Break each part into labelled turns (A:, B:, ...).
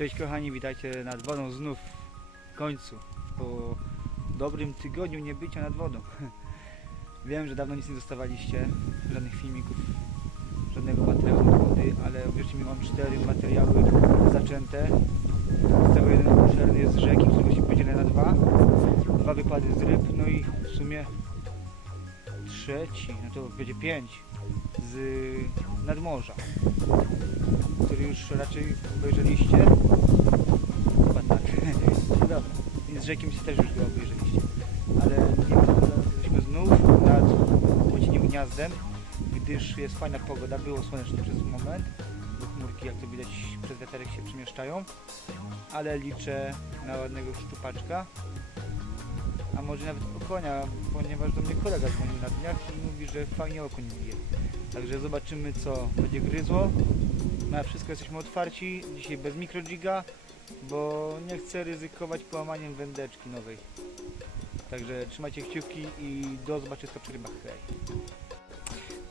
A: Cześć kochani, witajcie nad wodą znów w końcu. Po dobrym tygodniu niebycia nad wodą. Wiem, że dawno nic nie dostawaliście, żadnych filmików, żadnego materiału z wody, ale uwierzcie mi, mam cztery materiały zaczęte. Z tego jeden obszerny jest z rzeki, który się podzielę na dwa. Dwa wypady z ryb, no i w sumie trzeci, no to będzie pięć z nadmorza, który już raczej obejrzeliście. Chyba tak. Dobra. I z rzekiem się też już go obejrzeliście. Ale jesteśmy znów nad Łocieniem Gniazdem, gdyż jest fajna pogoda, było słonecznie przez moment, bo chmurki jak to widać przez wiaterek się przemieszczają, ale liczę na ładnego szczupaczka, a może nawet okonia, ponieważ do mnie kolega dzwonił na dniach i mówi, że fajnie okoń bije. Także zobaczymy co będzie gryzło. Na wszystko jesteśmy otwarci, dzisiaj bez mikrojiga, bo nie chcę ryzykować połamaniem wędeczki nowej. Także trzymajcie kciuki i do zobaczenia przy rybach. Hej.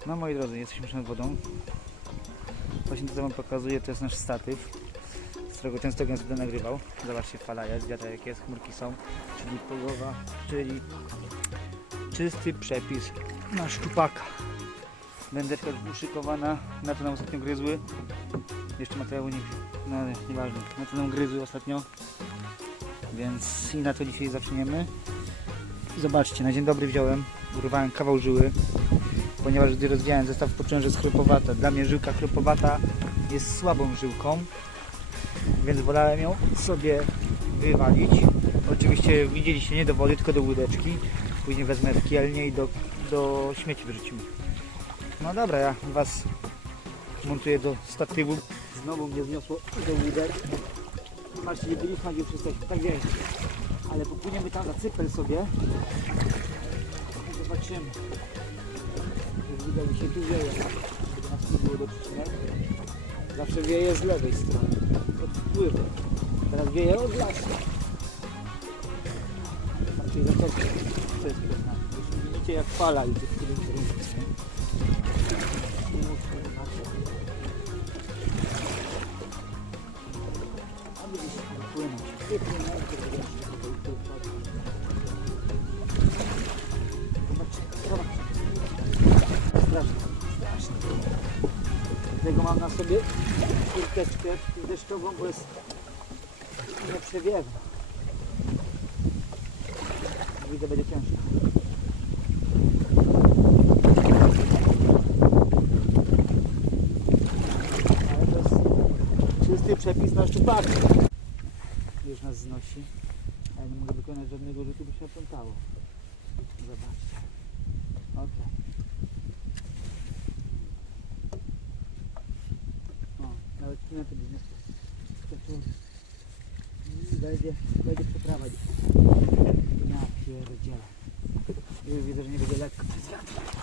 A: No moi drodzy, jesteśmy już nad wodą. Właśnie to co wam pokazuję, to jest nasz statyw, z którego często gęsto będę nagrywał. Zobaczcie, fala jest, wiatrek jest, chmurki są, czyli pogowa, czyli czysty przepis na szczupaka. Wędeczka już uszykowana, na to nam ostatnio gryzły. Jeszcze materiału nie no ale nieważne. Na to nam gryzły ostatnio. Więc i na to dzisiaj zaczniemy. Zobaczcie, na dzień dobry wziąłem, urwałem kawał żyły, ponieważ gdy rozwijałem zestaw poczułem, że jest. Dla mnie żyłka chropowata jest słabą żyłką, więc wolałem ją sobie wywalić. Oczywiście widzieliście nie do wody, tylko do łódeczki. Później wezmę w kielnie i do, do śmieci wyrzucimy. No dobra, ja Was montuję do statywu. Znowu mnie zniosło do łódek. Patrzcie, nie byliśmy, gdzie jesteśmy, tak wiecie. Ale popłyniemy tam na cypel sobie i zobaczymy. Widać, się tu wieje, nas było do przyczynek. Zawsze wieje z lewej strony, od. Teraz wieje od lasu. Patrzcie, zatoczcie, co jest. Jeśli widzicie jak fala idzie w kierunku. Dlatego mam na sobie kurteczkę deszczową, bo jest nie przewiewa. Widzę, będzie ciężko. Ale to jest czysty przepis na szczupaku. Już nas znosi. A ja nie mogę wykonać żadnego rzutu, bo się opętało. Zobaczcie. Ok. O, nawet kinę to biznes. Będzie, będzie przeprawa dzisiaj. Ja pierdzielę. Już widzę, że nie będzie lekko przez wiatr.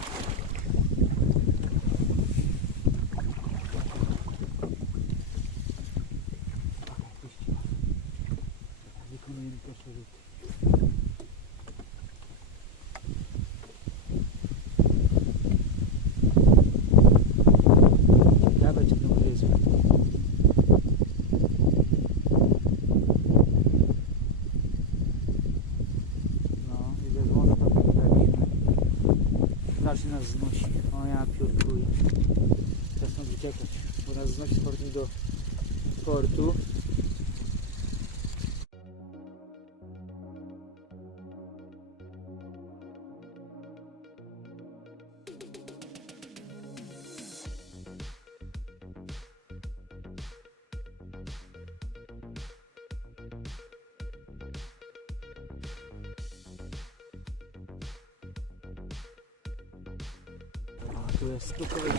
A: Tu jest spokojnie.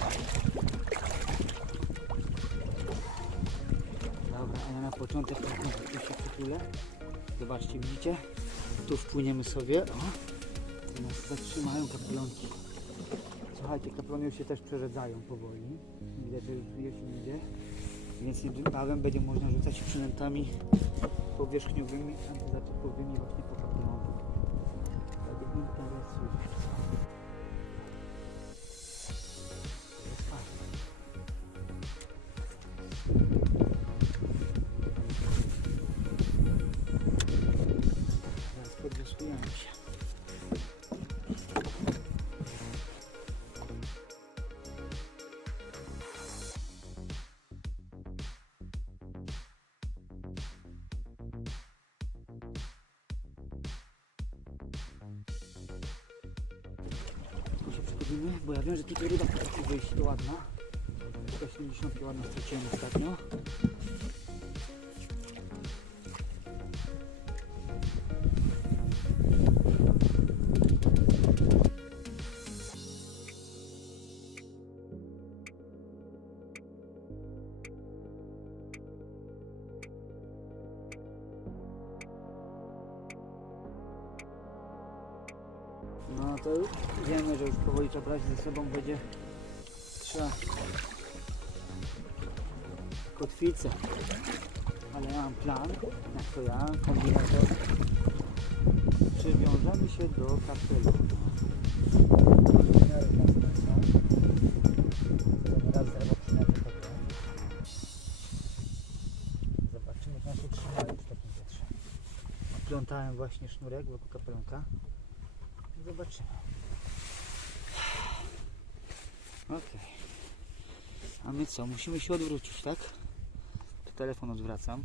A: Dobra, a ja na początek tak tu się przytulę. Zobaczcie, widzicie? Tu wpłyniemy sobie. O, tu nas zatrzymają kaplonki. Słuchajcie, kaplony już się też przerzedzają powoli. Widać, że już idzie. Więc niebawem będzie można rzucać przynętami powierzchniowymi, antyzaczepowymi właśnie po kaplonach. Tak interesuje. Że tutaj ryba potrafi wyjść ładna. Taka 70 ładna straciłem ostatnio. Trzeba brać ze sobą będzie trzeba kotwicę. Ale ja mam plan, jak to ja, kombinator. Przywiążemy się do kapel. Zobaczymy, jak nas w takim wietrze. Plątałem właśnie sznurek wokół kapelonka. Zobaczymy. Okej. A my co? Musimy się odwrócić, tak? Tu telefon odwracam.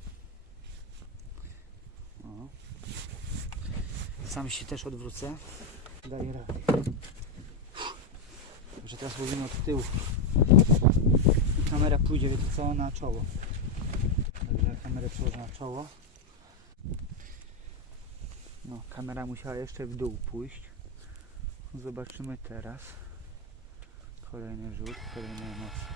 A: O. Sam się też odwrócę. Daję radę. Że teraz łowimy od tyłu. Kamera pójdzie, co, na czoło. Także kamerę przełożę na czoło. No, kamera musiała jeszcze w dół pójść. Zobaczymy teraz. Kolejny rzut, kolejna emocja.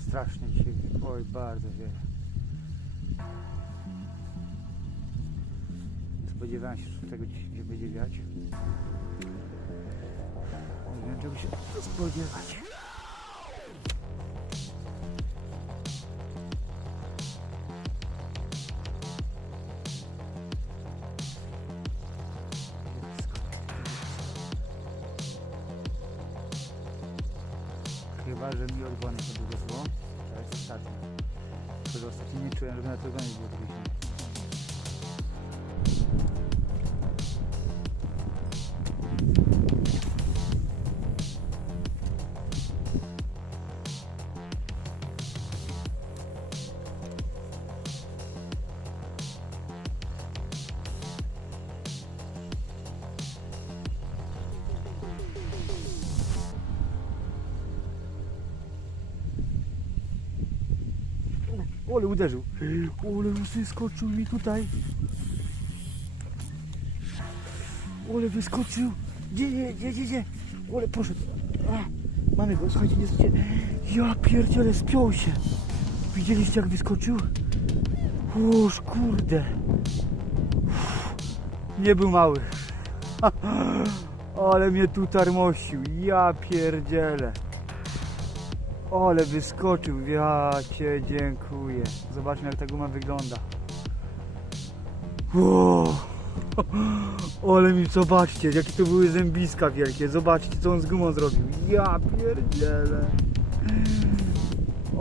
A: Strasznie dzisiaj, oj bardzo wiele. Spodziewałem się, że tego dzisiaj nie będzie wiać. Nie wiem czego się spodziewać. Chyba, że mi odgłony się dowiozło. To jest ostatni. Tego ostatnio nie czułem, żeby na to nie było wyskoczył mi tutaj. Ole wyskoczył. Gdzie, gdzie, gdzie, gdzie? Ole. A, mamy go, słuchajcie, nie słuchajcie. Ja pierdzielę, spiął się. Widzieliście jak wyskoczył? Oż kurde. Nie był mały. Ale mnie tu tarmosił. Ja pierdzielę. Ale wyskoczył, ja cię dziękuję. Zobaczmy jak ta guma wygląda. Wow. Ale mi zobaczcie, jakie to były zębiska wielkie. Zobaczcie co on z gumą zrobił. Ja pierdzielę.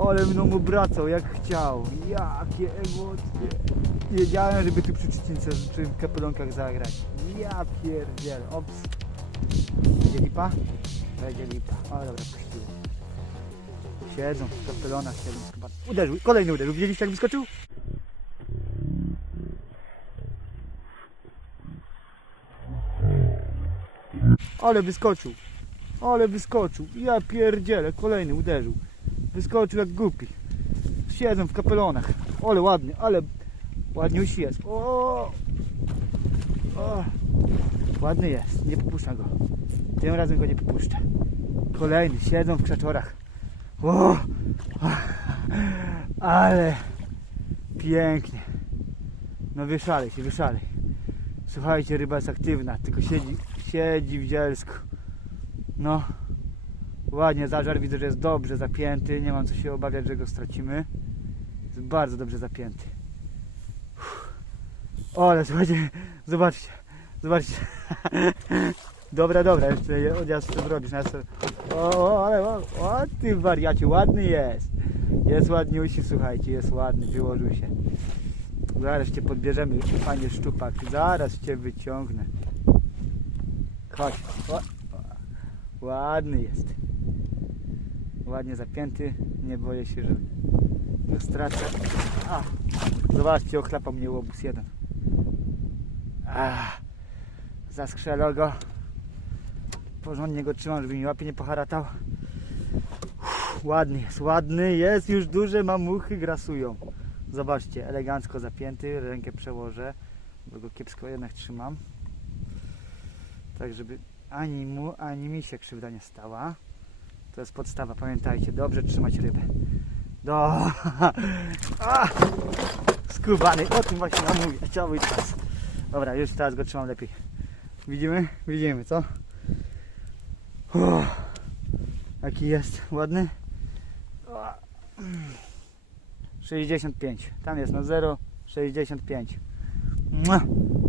A: Ale mną obracał jak chciał. Jakie emocje. Wiedziałem, żeby tu przy trzcince, przy kapelonkach zagrać. Ja pierdzielę. Ops. Będzie lipa? Będzie lipa. Ale dobra, puściłem. Siedzą w kapelonach, siedzą chyba. Uderzył, kolejny uderzył. Widzieliście jak wyskoczył? Ale wyskoczył. Ale wyskoczył. Ja pierdzielę, kolejny uderzył. Wyskoczył jak głupi. Siedzą w kapelonach. Ale ładnie, ale ładnie już jest. O! o! Ładny jest, nie popuszczę go. Tym razem go nie popuszczę. Kolejny, siedzą w krzaczorach. O! Ale pięknie. No wyszalej się, wyszalej. Słuchajcie, ryba jest aktywna, tylko siedzi, siedzi w dzielsku. No, ładnie zażar, widzę, że jest dobrze zapięty, nie mam co się obawiać, że go stracimy. Jest bardzo dobrze zapięty. Uff. O, ale słuchajcie, zobaczcie, zobaczcie. Dobra, dobra, jeszcze odjazd co zrobisz. Na. O, o, ale o, o, ty wariacie, ładny jest. Jest ładniusi, słuchajcie, jest ładny, wyłożył się. Zaraz cię podbierzemy, panie szczupak, zaraz cię wyciągnę. Chodź. O, ładny jest. Ładnie zapięty, nie boję się, że go stracę. A, Zobaczcie, ochlapał mnie łobuz jeden. Ach, zaskrzelał go. Porządnie go trzymam, żeby mi łapie nie poharatał. Ładny jest, ładny jest, już duże mamuchy grasują. Zobaczcie, elegancko zapięty, rękę przełożę, bo go kiepsko jednak trzymam. Tak, żeby ani mu, ani mi się krzywda nie stała. To jest podstawa, pamiętajcie, dobrze trzymać rybę. Do. A! Skubany, o tym właśnie nam mówię, cały czas. Dobra, już teraz go trzymam lepiej. Widzimy? Widzimy, co? Uff. Jaki jest ładny? O. 65. Tam jest na 0, 65. Mua.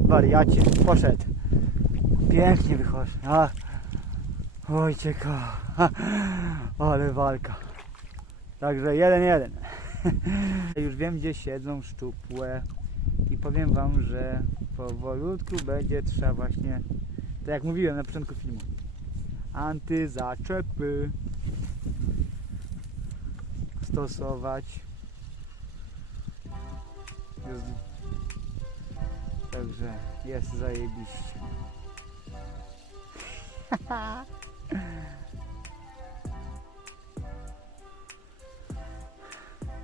A: Wariacie, poszedł. Pięknie wychodzi. Oj, ciekawe. Ale walka. Także jeden jeden. Już wiem gdzie siedzą szczupłe i powiem wam, że powolutku będzie trzeba właśnie, tak jak mówiłem na początku filmu, antyzaczepy stosować. Jest, także jest zajebiście.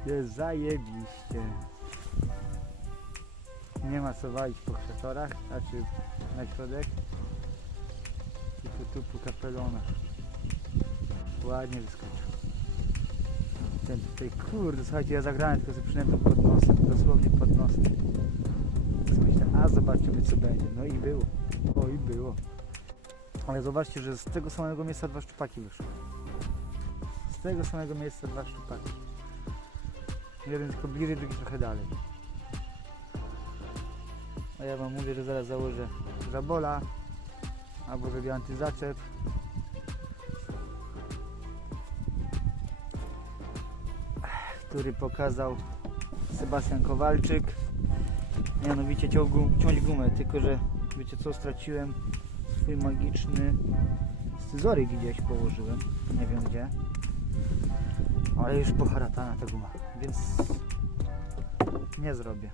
A: Jest zajebiście. Nie ma co walić po krzatorach, znaczy na środek. Tylko tu po kapelonach. Ładnie wyskoczył. Ten tutaj, kurde, słuchajcie, ja zagrałem tylko sobie przynajmniej pod nosem, dosłownie pod nosem. Więc Myślę, a zobaczymy co będzie. No i było. O i było. Ale zobaczcie, że z tego samego miejsca dwa szczupaki wyszły. Z tego samego miejsca dwa szczupaki. Jeden tylko bliżej, drugi trochę dalej. A ja wam mówię, że zaraz założę zabola albo zrobię antyzaczep. który pokazał Sebastian Kowalczyk. Mianowicie ciąć, gum, ciąć gumę, tylko że wiecie co, straciłem swój magiczny scyzoryk gdzieś położyłem, nie wiem gdzie. Ale już poharatana ta guma, więc nie zrobię.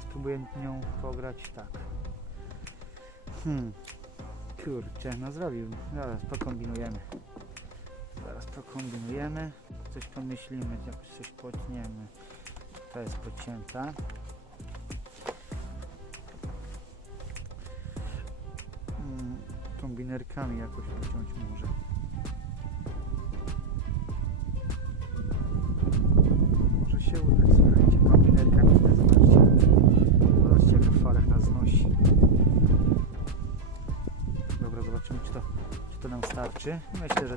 A: Spróbuję nią pograć tak. Hmm. Kurczę, no zrobił. Zaraz pokombinujemy. Zaraz pokombinujemy. Coś pomyślimy, jakoś coś potniemy. Ta jest pocięta. Kombinerkami jakoś pociąć. Może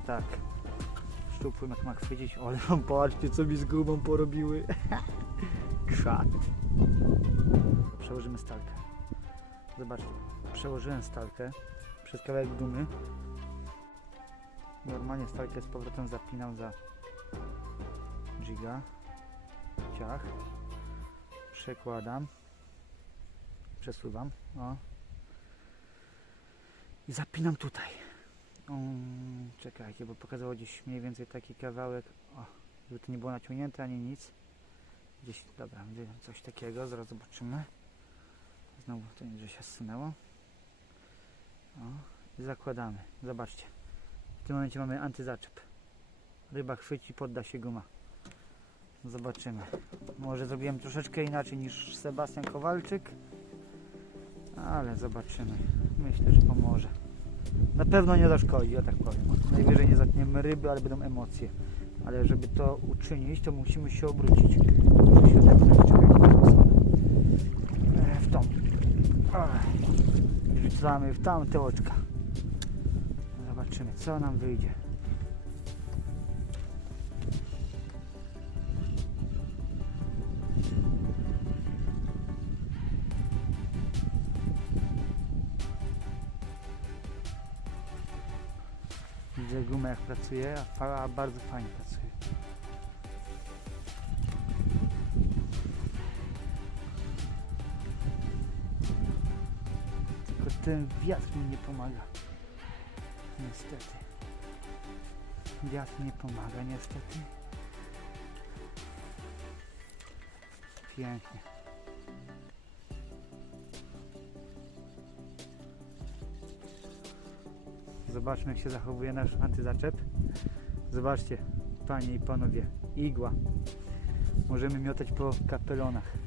A: Tak. Szczupły jak ma chwycić. Ale wam patrzcie co mi z gumą porobiły. Krzat. Przełożymy stalkę. Zobaczcie. Przełożyłem stalkę przez kawałek gumy. Normalnie stalkę z powrotem zapinam za giga. Ciach. Przekładam. Przesuwam. O. I zapinam tutaj. Um, czekajcie, bo pokazało gdzieś mniej więcej taki kawałek. O, żeby to nie było naciągnięte ani nic. Gdzieś, dobra, coś takiego, zaraz zobaczymy. Znowu to nie, że się zsunęło. O, zakładamy. Zobaczcie. W tym momencie mamy antyzaczep. Ryba chwyci, podda się guma. Zobaczymy. Może zrobiłem troszeczkę inaczej niż Sebastian Kowalczyk. Ale zobaczymy. Myślę, że pomoże. Na pewno nie zaszkodzi, ja tak powiem. Najwyżej nie zatniemy ryby, ale będą emocje. Ale żeby to uczynić, to musimy się obrócić. E, W tą. Rzucamy w tamte oczka. Zobaczymy, co nam wyjdzie. Widzę gumę jak pracuje, a fala bardzo fajnie pracuje. Tylko ten wiatr mi nie pomaga. Niestety. Wiatr nie pomaga niestety. pięknie. Zobaczmy jak się zachowuje nasz antyzaczep. Zobaczcie, panie i panowie, igła. Możemy miotać po kapelonach.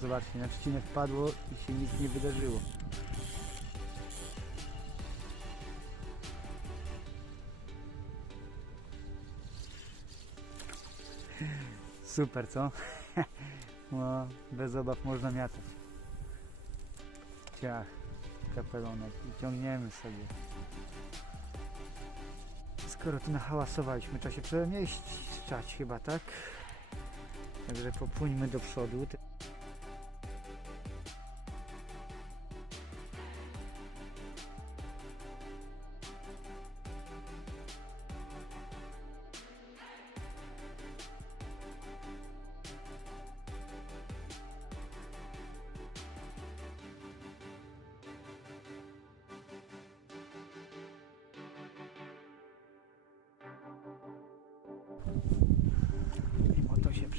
A: Zobaczcie, na trzcinę wpadło i się nic nie wydarzyło. Super, co? No, bez obaw można miatać. Ciach, kapelonek i ciągniemy sobie. Skoro tu nahałasowaliśmy, trzeba się przemieścić chyba, tak? Także popłyńmy do przodu.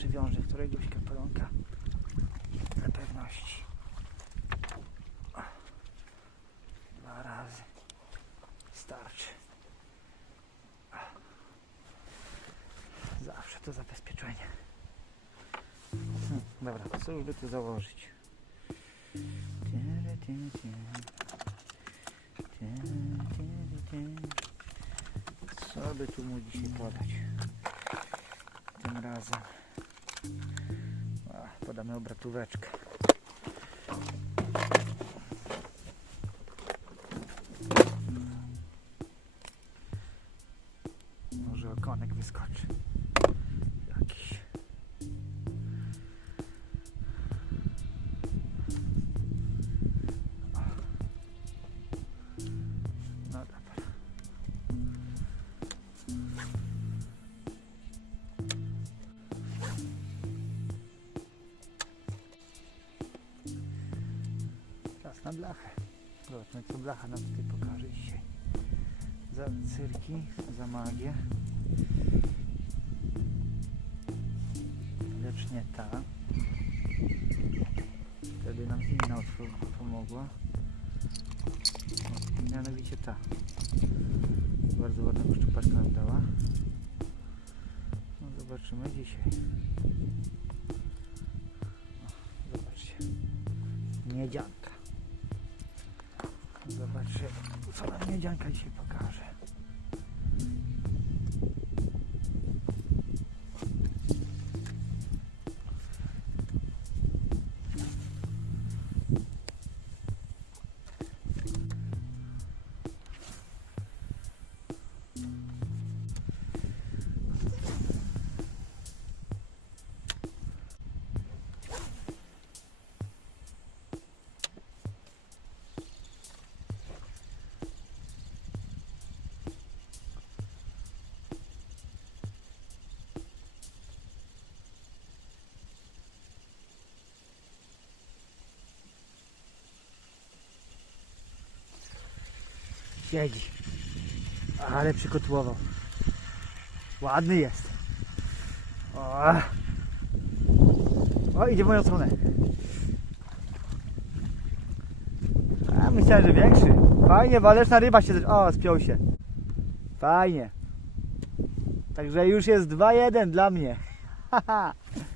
A: Przywiąże któregoś kapelonka dla pewności. Dwa razy. Starczy. Zawsze to zabezpieczenie. Hmm, dobra, co już by tu założyć? Co by tu mu dzisiaj podać? tym razem. A, podamy obratóweczkę. Blachę. Zobaczmy co blacha nam tutaj pokaże dzisiaj. Za cyrki, za magię. Lecz nie ta. Wtedy nam inna otwórka pomogła. O, Mianowicie ta. Bardzo ładnego szczupaczka nam dała. No zobaczymy dzisiaj. O, zobaczcie. Miedzianka. Zobaczymy, co nam miedzianka dzisiaj pokaże. Siedzi. Ale przykotłował. Ładny jest. O, o idzie w moją stronę. A myślałem, że większy. Fajnie, waleczna ryba się... O, spiął się. Fajnie. Także już jest 2-1 dla mnie.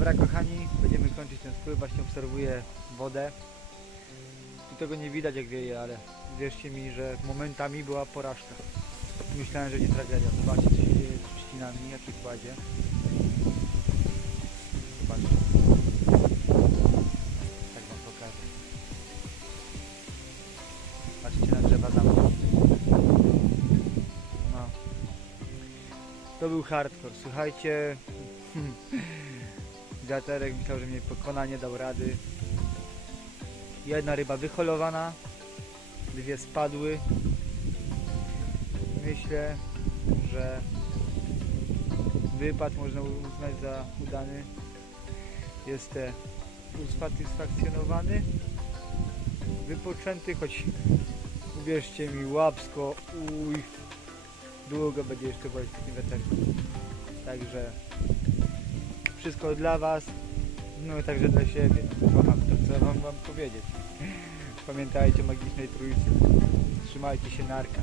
A: Dobra kochani, będziemy kończyć ten spływ, właśnie obserwuję wodę. Tu tego nie widać jak wieje, ale wierzcie mi, że momentami była porażka. Myślałem, że nie tragedia. Zobaczcie co się dzieje z trzcinami na przykładzie. Zobaczcie. Tak wam pokażę. Patrzcie na drzewa za mną. No. hardcore. Słuchajcie, wiaterek myślał, że mnie pokona, nie dał rady. Jedna ryba wyholowana, dwie spadły. Myślę, że wypad można uznać za udany. Jestem usatysfakcjonowany, wypoczęty, choć uwierzcie mi, łapsko, uj, długo będzie jeszcze bolić w weterku. Także wszystko dla Was, no także dla siebie. Kocham to, co Wam mam powiedzieć. Pamiętajcie o magicznej trójcy. Trzymajcie się narka.